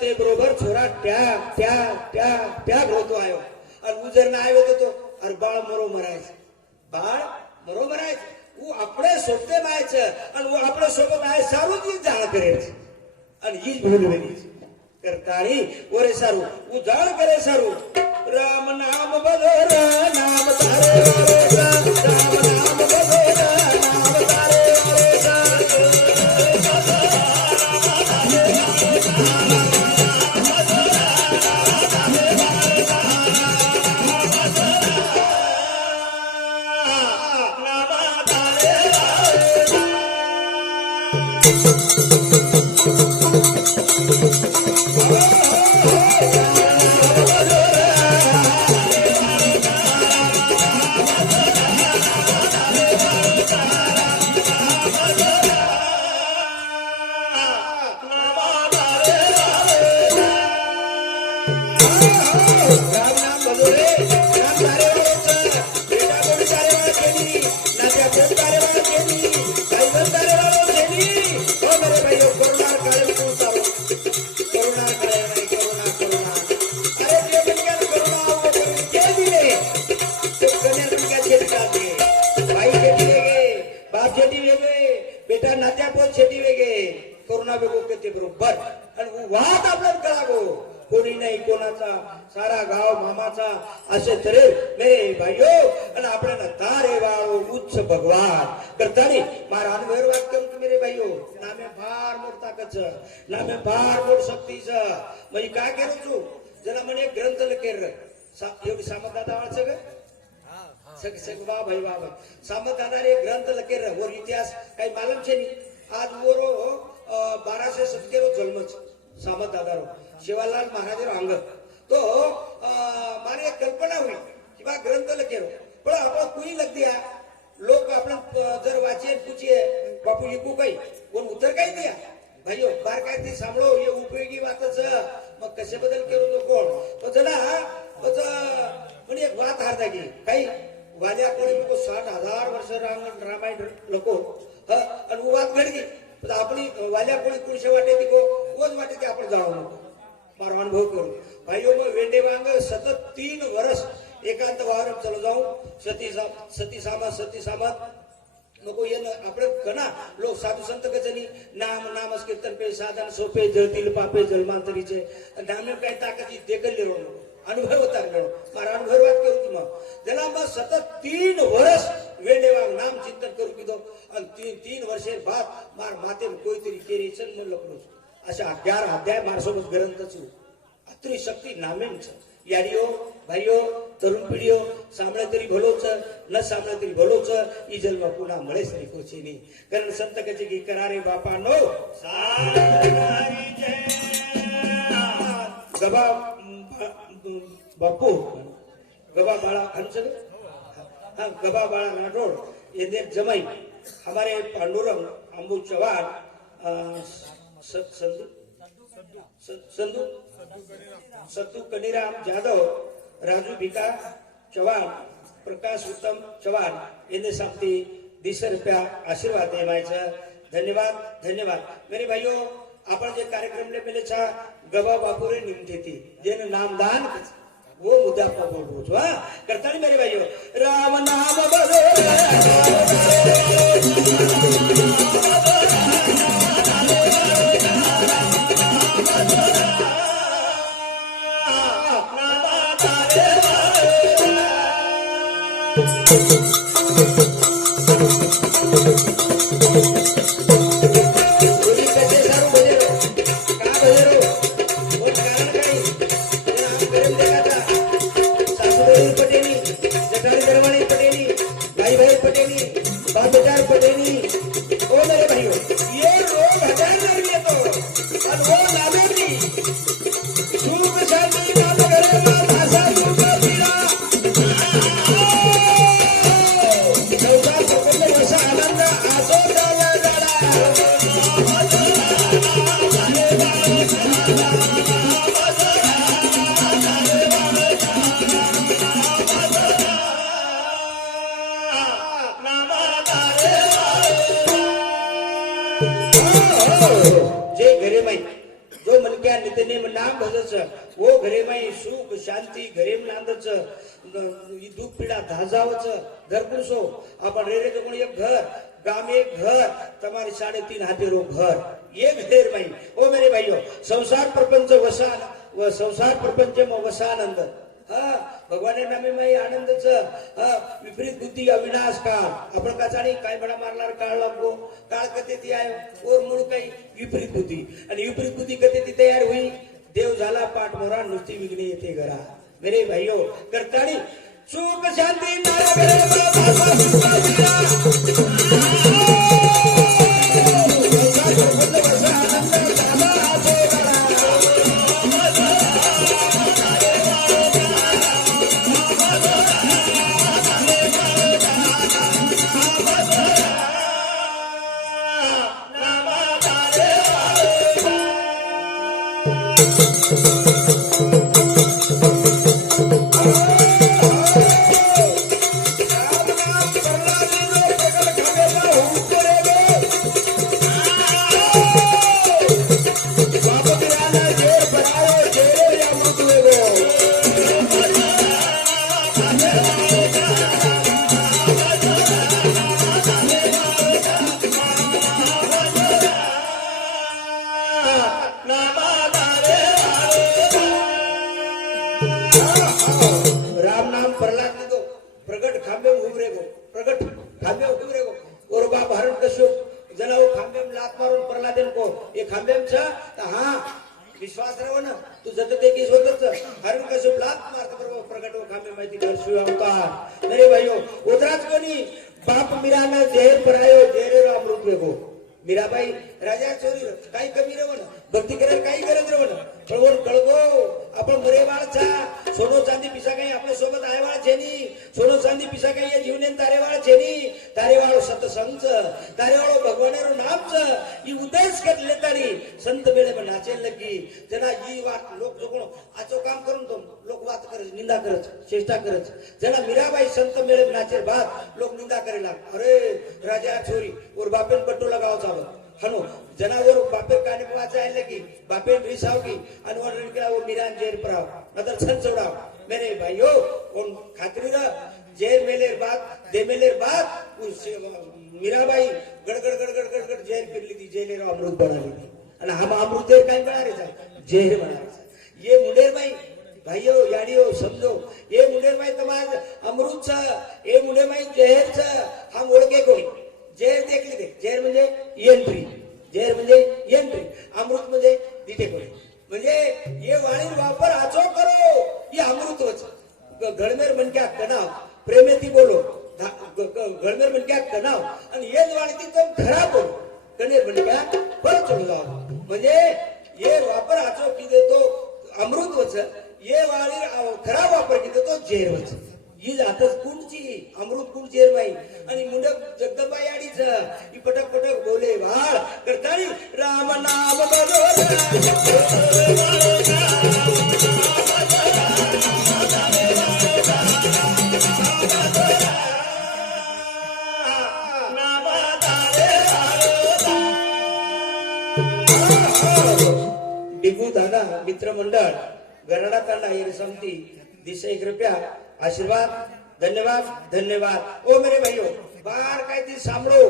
ते बरोबर छोरा ट्याग ट्याग ट्याग ट्याग होतो आयो आणि उ जर ना આવ્યો તો અર બાળ મરો મરાય છે બાળ મરો મરાય છે उ આપણે સોતે માય છે અને उ આપણે સોબત આય સારું જ જાણ કરે છે અને ઈ જ ભૂલ વેલી છે કરતાળી ઓરે સારું उ જાણ કરે સારું રામ નામ બદો નામ તારે રામ નામ બદો નામ તારે बेटा नात्या पोत शेती वेगे कोरोना वेगो ते बरोबर आणि वाद आपल्याला कळावो कोणी नाही कोणाचा सारा गाव मामाचा असे तरे मेरे भाइयो आणि आपल्याला तारे वाळो उच्च भगवान करतानी मारा अनुभव वाक्य मेरे भाइयो नामे फार मोठ ताकच नामे फार मोठ शक्तीच म्हणजे काय करू तू जरा म्हणे ग्रंथ लकेर योगी सामंत दादा वाळचं ग सग वाह भाई वाह भाई सामंत दादा रे ग्रंथ लकेर और इतिहास काही मालूम छे नी आज वरो 1270 रो जन्मच सामंत दादा रो शिवालाल महाराज रो अंग तो मारे एक कल्पना हुई कि बा ग्रंथ लकेरो पण आपण कुणी लग दिया लोग आपण जर वाचे पूछिए बापू लिखू काही कोण उत्तर काही दिया भाइयों बार काय ती सांभळो हे उपयोगी वातच मग कसे बदल केलो तो कोण तो चला म्हणजे एक वात हारदा की काही वाल्या कोणी को 60,000 वर्ष रामायण लोको आणि वात घडगी पण आपली वाल्या कोणी कुणशे वाटे ती को ओज वाटे ते आपण जाणू नको मारो अनुभव करू भाइयों मग वेंडे वांग सतत 3 वर्ष एकांत वावर चलो जाऊ सती सामत नको येणं आपण कना लोक साधू संत कचनी नाम कीर्तन पे साधन सोपे जळतील पापे जन्मांतरीचे नामे काय ताकद देखल लेरो अनुभव होता मारा अनुभव बात करू तुम त्याला मग सतत 3 वर्ष वेंडेवांग नाम चिंतन करू किदो आणि 3 वर्षे बाद मार माते कोईतरी केरी चन मन लपलो अशा 11 अध्याय मारसोबत ग्रंथच अत्री शक्ती नामेंच यारियो भाइयो तरुण पिढीयो सामळे तरी भलोच न सामळे तरी भलोच ई जन्म पुन्हा मळेच तरी कोचीनी कारण संत कचे की करारे बापा नो सारी जय गबा बापू गबा बाळा हंसग हाँ गबा बाळा राठौड़ ये देर जमाई हमारे पांडुरंग अंबु चौहान सत्तू कनीराम जाधव राजू भिका चौहान प्रकाश उत्तम चौहान यांनी सांगती 20 रुपया आशीर्वाद देवायचा धन्यवाद मेरे भाइयों आपण जे कार्यक्रम ले पहले छा गबा बापुरे निमते थी जेन नामदान वो मुद्दा पर बोल छो हां करता नहीं मेरे भाइयों राम नाम बोलो जे घरे माई जो तो मनक्या नितनेम नाम भजच ओ घरे माई सुख शांती घरेम नांदच दुःख पीड़ा धाजावच घर पुरुषो आपण रेरे तो एक घर गाम एक घर तुम्हारी 3.5 हाथेरो घर ये घेर माई ओ मेरे भाइयों संसार प्रपंच वसान व संसार प्रपंच में वसानंद भगवान नामे माई आनंदच विपरीत बुद्धी अविनाश काळ आपण काचाणी काय बडा मारणार काळ लागो काळ कते ती आहे और मूळ काही विपरीत बुद्धी आणि विपरीत बुद्धी कते ती तयार होई देव झाला पाठ मोरा नुसती विघ्ने येते घरा मेरे भाइयों करताणी सुख शांती राम नाम प्रहलाद ने दो प्रगट खांबे उभरे गो प्रगट खांबे उभरे गो और बाप हरण कश्यप जना वो खांबे में लात मारून प्रहलादन को ये खांबे में छा हाँ विश्वास रहो ना तू जत देखी सोतच हरण कश्यप लात मारत बरोबर प्रगट वो खांबे माहिती दर्शु अवतार मेरे भाइयों उतराच कोणी बाप मीराना जहर परायो जहरे अमृत वेगो मीराबाई राजा छोरी काही कमी रहो ना भक्ती करायला काही गरज रहो ना कळवण कळगो आपण मरेवाळ छा सोनो चांदी पिसा काही आपल्या सोबत आयवाळ छेनी सोनो चांदी पिसा काही या जीवनेन तारेवाळ छेनी तारेवाळ सतसंगच तारेवाळ भगवानेरो नामच ई उद्देश केले तारी संत बेळे में नाचेल लगी जना ई वात लोक जोगणो आचो काम करून तो लोक वात करे निंदा करत चेष्टा करत जना मीराबाई संत मेळे में नाचे बाद लोक निंदा करेला अरे राजा छोरी और बापेन पट्टो लगाव चावत हनो जनावर बापेर काने वाचाय लगी बापेर रिसाव की अनवर निकला वो मीरान जेर पराव नदर छन चौड़ाव मेरे भाइयों उन खातरी रा जेर मेलेर बाद दे मेलेर बाद उस मीराबाई गड़गड़ गड़गड़ गड़गड़ जेर फिर ली थी जेलेर अमृत बना ली थी અને हम अमृत जेर काई बना रहे था जेर बना रहे ये मुंडेर भाई भाइयों याडियो समझो ये मुंडेर भाई तमार अमृत छ ये मुंडेर भाई जहर छ हम ओळखे कोणी जेर देखली दे जेर म्हणजे एंट्री जेर म्हणजे एंट्री अमृत म्हणजे तिथे कोणी म्हणजे ये वाणी वापर आचो करो ये अमृत वच घडमेर मनक्या कणाव प्रेमेती बोलो घडमेर मनक्या कणाव आणि ये वाणी ती तुम खराब बोलो कनेर मनक्या परत चलो जाओ म्हणजे ये वापर आचो की देतो अमृत वच ये वाणी खराब वापर की देतो जेर वच ही जातच कुंडची अमृत कुंड जेर बाई आणि मुंडक जगदंबाई आडीच ही पटक पटक बोले वाळ करतानी राम नाम बोलो डिगू दादा मित्र मंडळ गरडा तांडा ये संगती दिशे कृपया आशीर्वाद धन्यवाद धन्यवाद ओ मेरे भाइयों बार काय ती सांभळो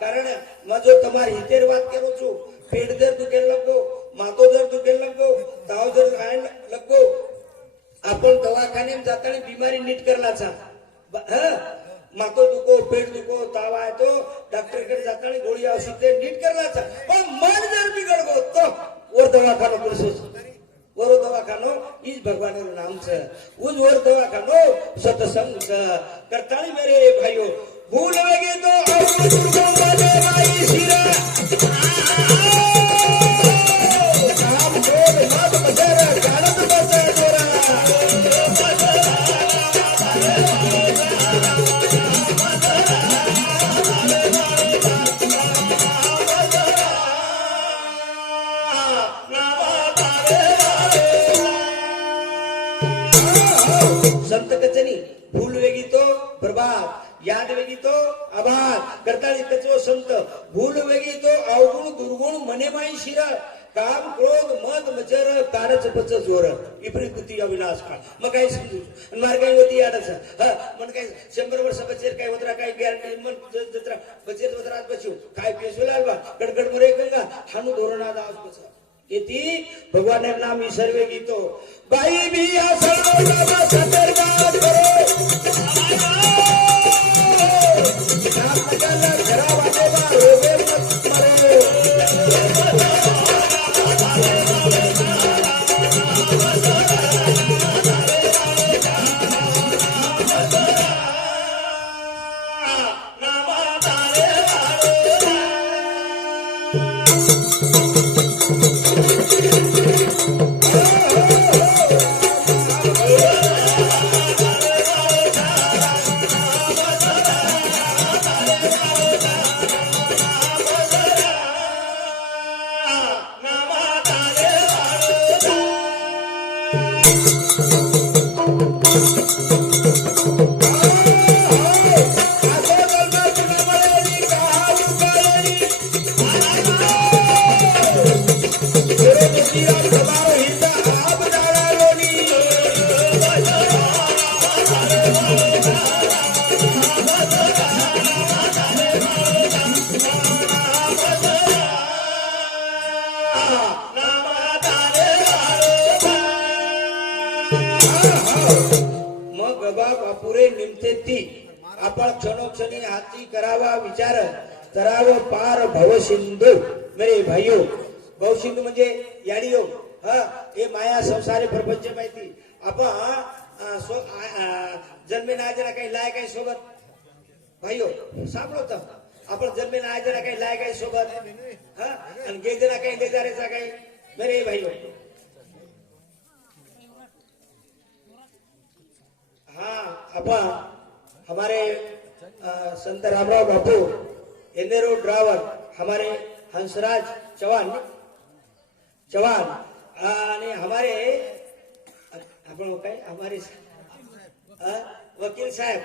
कारण मजो તમારી हितेर વાત करू છું पेट जर दुखेल लगो मातो जर दुखेल लगो ताव जर खायला लगो आपण दवाखान्यात जाताना बिमारी नीट करलाचा मातो दुखो पेट दुखो ताव आहे तो डॉक्टर कडे जाताना गोळी औषध नीट करलाचा पण मन जर बिघडगो तो वर दवाखाना करसोस वरो दवाखानो इस भगवान नाम से उस वर दवाखानो सत्संग करताली मेरे भाइयों भूल लगे तो संत कचनी भूल वेगी तो प्रभात याद वेगी तो आभार करता कचो संत भूल वेगी तो अवगुण दुर्गुण मने माई शिरा काम क्रोध मद मचर कारच पच जोर विपरीत बुद्धी अविनाश काळ मग काय समजू मार्ग होती याडच मन काय 100 वर्ष बचेर काय होतरा काय गॅरंटी मन जत्रा बचेर वतरात बचू काय पेसोलाल बा गडगड मरे गंगा हानु धोरणा दास बच येती भगवान नाम ही सर्वे गीतो बाई भी सर्व नाम सतर्कात करो नाम नगला घरा वाटेवा रोगे मत मरे बापुरे निमते ती आपण क्षणोक्षणी हाती करावा विचार करावं पार भवसिंधू मेरे भाइयो भवसिंधू म्हणजे याडियो हे माया संसारे प्रपंच माहिती आपण जन्मे ना जरा काही लाय काही सोबत भाइयो सापडो तर आपण जन्मे ना जरा काही लाय काही सोबत आणि गे जरा काही ले जारेचा काही मेरे भाइयो हाँ अपन हमारे संत रामराव बापू एनेरो ड्राइवर हमारे हंसराज चौहान आणि हमारे आपण काय हमारे वकील साहेब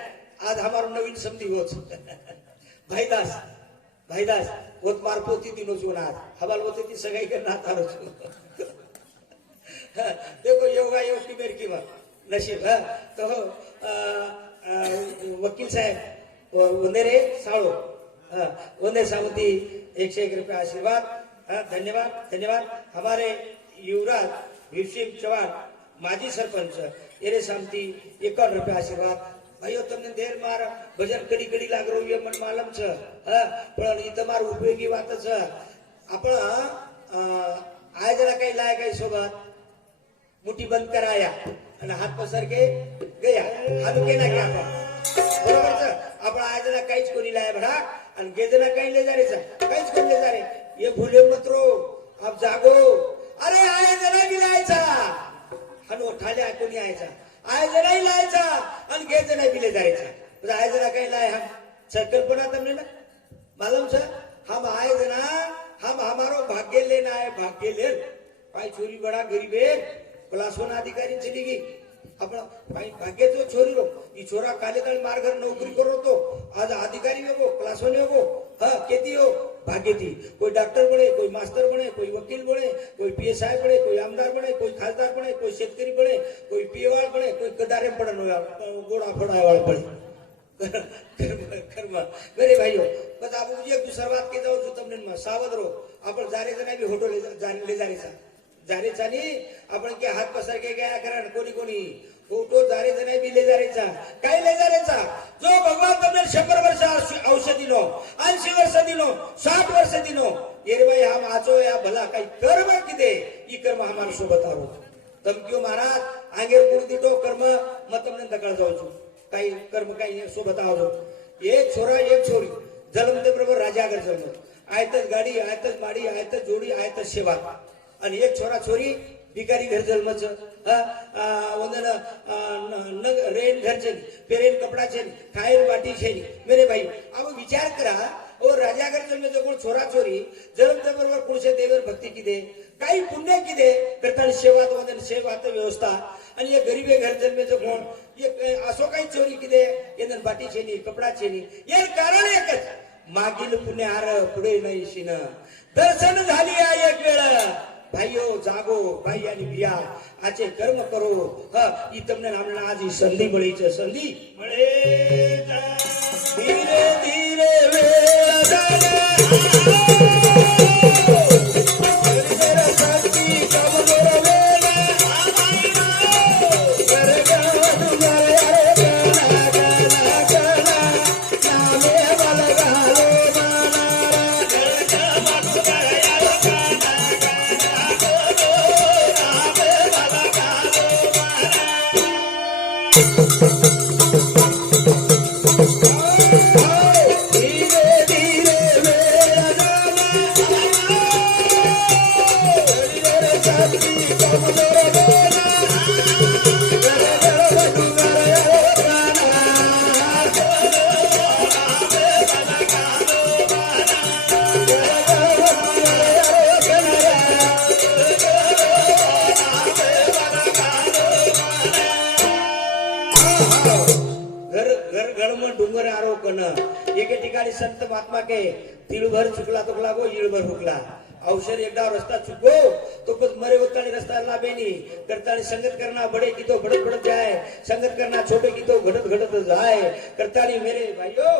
आज हमारो नवीन समधी होच भाईदास वोत मारपोती दिनोच होणार हवाल होते ती सगाई करणार आरोच देखो योगा योग की मेरी कीमत नशीब तो वकील साहेब वंदेरे साळो वंदे सामुती 101 रुपये आशीर्वाद धन्यवाद हमारे युवराज भीमसिंह चौहान माजी सरपंच येरे सामती 51 रुपये आशीर्वाद भाइयों તમને દેર માર ભજન કડી કડી લાગ રહ્યું એ મન માલમ છે પણ ઈ તમાર ઉપયોગી વાત છે आपण आयोजना काही लाय काही सोबत मुठी बंद कराया आणि हात पसर के गया हालू के ना क्या बरोबर छ आपण आयोजना काहीच कोणी लाय भडा आणि गेजना काही ले जा रे काहीच कोणी ले जा रे ये भूले मत रो आप जागो अरे आयोजना बिलायचा हनो ठाल्या कोणी आयचा आयोजना ही लायचा आणि गेजना बिले जायचा आयोजना काही लाय हम संकल्पना तुमने ना मालूम छ हम आयोजना हम हमारो भाग्य लेना है भाग्य ले भाई छोरी बड़ा गरीब है क्लास 1 अधिकारी चली गई आपण भाग्य तो छोरी रो ई छोरा काले तळ मार्गर नोकरी करो तो आज अधिकारी हो क्लास 1 हो केती हो भाग्य थी कोई डॉक्टर बने कोई मास्टर बने कोई वकील बने कोई पीएसआई बने कोई आमदार बने कोई खासदार बने कोई शेतकरी बने कोई पीएवाळ बने कोई गदारे पडन गोड़ा फड़ावाळ पड़े कर्म मेरे भाइयों बस आप मुझे शुरुआत के जाओ जो तुमने सावध रहो आपण जारे जना भी होटो ले जारे चानी आपण के हात पसर के गया करण कोणी फोटो जारे जना भी ले जारेचा काय ले जारेचा जो भगवान तुमने 100 वर्ष औषधी नो 80 वर्ष दिनो 60 वर्ष दिनो ये भाई हम आचो या भला काही कर्म किदे ई कर्म हमारे सोबत आरो तम क्यों महाराज आंगेर गुरु तो कर्म मत तुमने दकळ जाऊ काही कर्म काही सोबत आहो एक छोरा एक छोरी जन्मते बरोबर राजागर जन्म आयतच गाडी आयतच माडी आयतच जोडी आयतच सेवा आणि एक छोरा छोरी भिकारी घर जन्मच वंदन रेन घर छे पेरेन कपड़ा छे खायर बाटी छे मेरे भाई अब विचार करा और राजागर जन्म जो कोण छोरा छोरी जन्मते बरोबर कोणसे देवर भक्ती किदे काही पुण्य किदे करता सेवात वंदन सेवात व्यवस्था आणि ये गरीबे घर जन्मेचं कोण ये असो काही चोरी किदे येदन बाटी छेनी कपडा छेनी ये कारण एकच मागील पुण्य हार पुढे नाही शिन दर्शन झाली एक वेळ ભાઈઓ જાગો ભાઈ અને બિયા આજે કર્મ કરો હા ઈ તમને નામના આજ ઈ સંધિ મળી છે સંધિ મળે ધીરે ધીરે વેળા જાણે डोंगर आरोकन एके ठिकाणी संत महात्मा के तिळभर चुकला तो लागो इळभर हुकला औषध एकदा रस्ता चुको तो कुछ मरे होतानी रस्ता लाभेनी करतानी संगत करना बड़े की तो बढ़त बढ़त जाए संगत करना छोटे की तो घटत घटत जाए करतानी मेरे भाइयों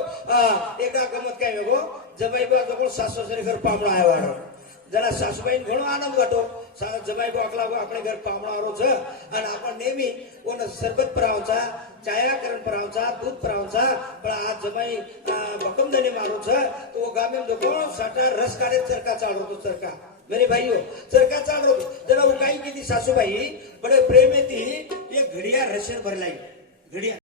एका गमत काय वेगो जबाई बा जवळ सासू सरे घर पामणा आया जरा सासूबाई घणो आनंद वाटो जमाई बाकला આપણે ઘર પામણારો છે અને આપણ નેમી ઓન સરબત પરાવचा ચાયાકરણ પરાવचा दूध परावचा पण આ જમાઈ ભકમદને મારો છે તો ગામે લોકો સાટા રસ કાઢે ચરકા ચાળો તો ચરકા मेरे भाइयों चरका चाळो जरा वो काही की सासूबाई बड़े प्रेमेती एक घडिया रशन भरलाई घडिया